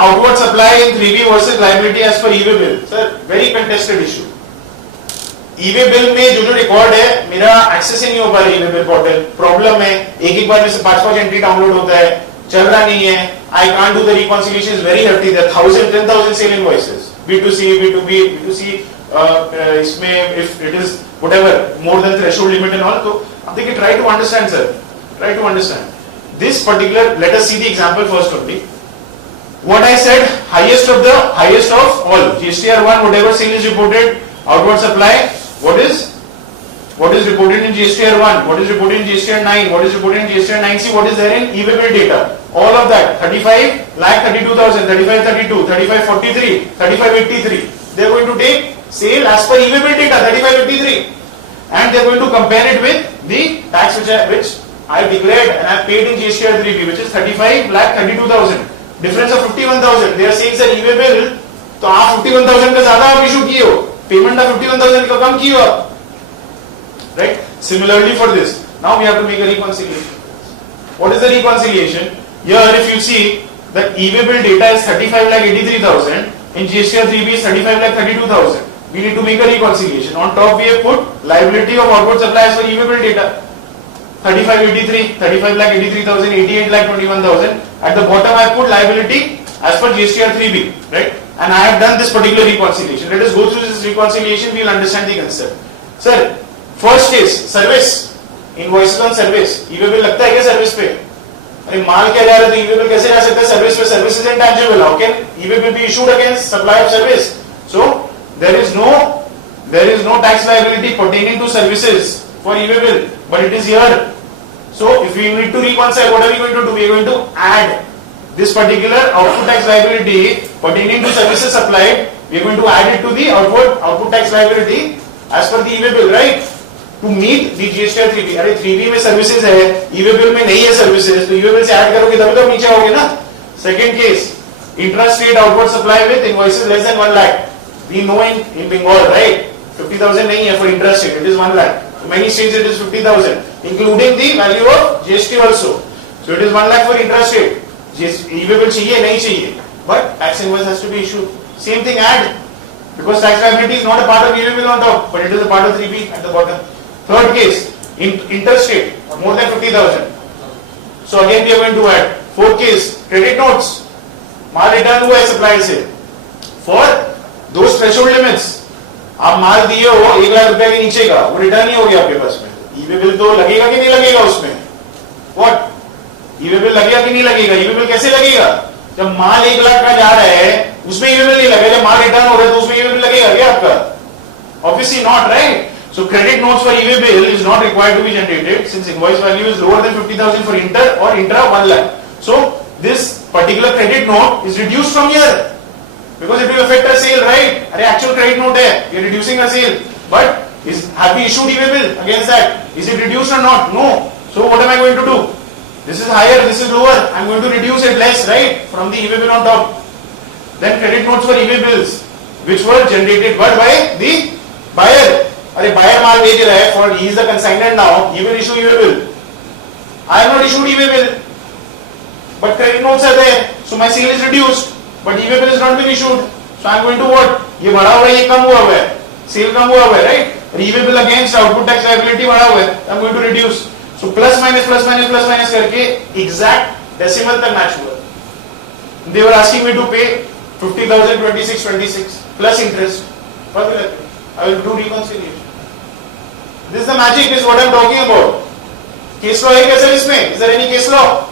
outward supply in 3B versus liability as per e-way bill. Sir, very contested issue. E-way bill में जो record है मेरा access ही नहीं हो पा रहा ई-वे बिल पोर्टल. प्रॉब्लम है, एक बार में से 5 एंट्री डाउनलोड होता है, चल रहा नहीं है. I can't do the reconciliation, is very hefty. There 1000 sale invoices, B2C, B2B, B2C. इसमें if it is whatever more than threshold limit and all. तो अब देखिए, try to understand sir, try to understand this particular. Let us see the example first only. What I said, highest of all, GSTR-1, whatever sale is reported, outward supply. What is reported in GSTR-1? What is reported in GSTR-9? What is reported in GSTR-9C? What is there in e-way bill data? All of that. 35,32,000, 3532, 3543, 3583. They are going to take sale as per e-way bill data, 3583, and they are going to compare it with the tax which I declared and I paid in GSTR-3B, which is 35,32,000. Difference of 51,000. They are saying sir e-way bill तो आप 51,000 का ज्यादा आप issue किए हो, payment का 51,000 का कम किए हो आप, right? Similarly for this, now we have to make a reconciliation. What is the reconciliation? Here if you see that e-way bill data is 35,83,000, in GSTR-3B is 35,32,000. We need to make a reconciliation. On top we have put liability of outward supply as per e-way bill data, 35,83, 35,83,000, 88,21,000. At the bottom I have put liability as per GSTR-3B, right? And I have done this particular reconciliation. Let us go through this reconciliation. We will understand the concept. Sir, first case, service, invoices on service. e-way bill लगता है क्या service पे? अरे माल क्या जा रहा है तो e-way bill कैसे जा सकता है सर्विस पे? Service is intangible. How can e-way bill be issued against supply of service? So there is no tax liability pertaining to services for e-way bill, but it is here. So if we need to reconcile, what are we going to do? We are going to add this particular output tax liability pertaining to services supplied. We are going to add it to the output tax liability as per the e-way bill, right? To meet the GSTR-3B. अरे 3B में services है, e-way bill में नहीं है services, तो e-way bill से add करोगे तभी तो नीचे आओगे ना. Second case, intrastate outward supply with invoices less than 1 lakh. We know in Bengal, right? 50,000 नहीं है for intrastate, it is 1 lakh. Many states it is 50,000, including the value of GST also. So it is 1 lakh for intrastate. e-way bill चाहिए नहीं चाहिए, but tax invoice has to be issued. Same thing add, because tax liability is not a part of e-way bill on top, but it is a part of 3B at the bottom. Third case, interstate more than 50,000. So again we are going to add. Fourth case, credit notes. Mall return हुआ है supplier से for those threshold limits. आप माल दिए हो 1 लाख रुपए के नीचे का, वो रिटर्न ही हो गया आपके पास में. e-way bill तो लगेगा कि नहीं लगेगा उसमें? What? e-way bill लगेगा कि नहीं लगेगा? e-way bill कैसे लगेगा? जब माल 1 लाख का जा रहा है उसमें e-way bill नहीं लगेगा, जब माल रिटर्न हो रहा है तो उसमें e-way bill लगेगा क्या आपका? Obviously not, right? So credit notes for e-way bill is not required to be generated since invoice value is lower than 50,000 for inter or intra 1 lakh. So this particular credit note is reduced from here because it will affect our sale, right? अरे actual credit note है, we are reducing our sale, but have we issued e-way bill against that? Is it reduced or not? No. So what am I going to do? This is higher, this is lower. I am going to reduce it less, right? From the e-way bill on top. Then credit notes for e-way bills, which were generated but by the buyer. अरे buyer माल बेच रहा है, for he is the consignant now. He will issue e-way bill. I have not issued e-way bill, but credit notes are there. So my sale is reduced, but e-way bill has not been issued. So I am going to what? ये बढ़ा हुआ है, ये कम हुआ है, sale कम हुआ है, right? e-way bill against output tax liability बढ़ा हुआ है. I am going to reduce. So plus minus करके exact decimal तक match हुआ. They were asking me to pay 50,000, 26 plus interest. I will do reconciliation. This is the magic. This is what I am talking about. Case law है क्या sir इसमें? Is there any case law?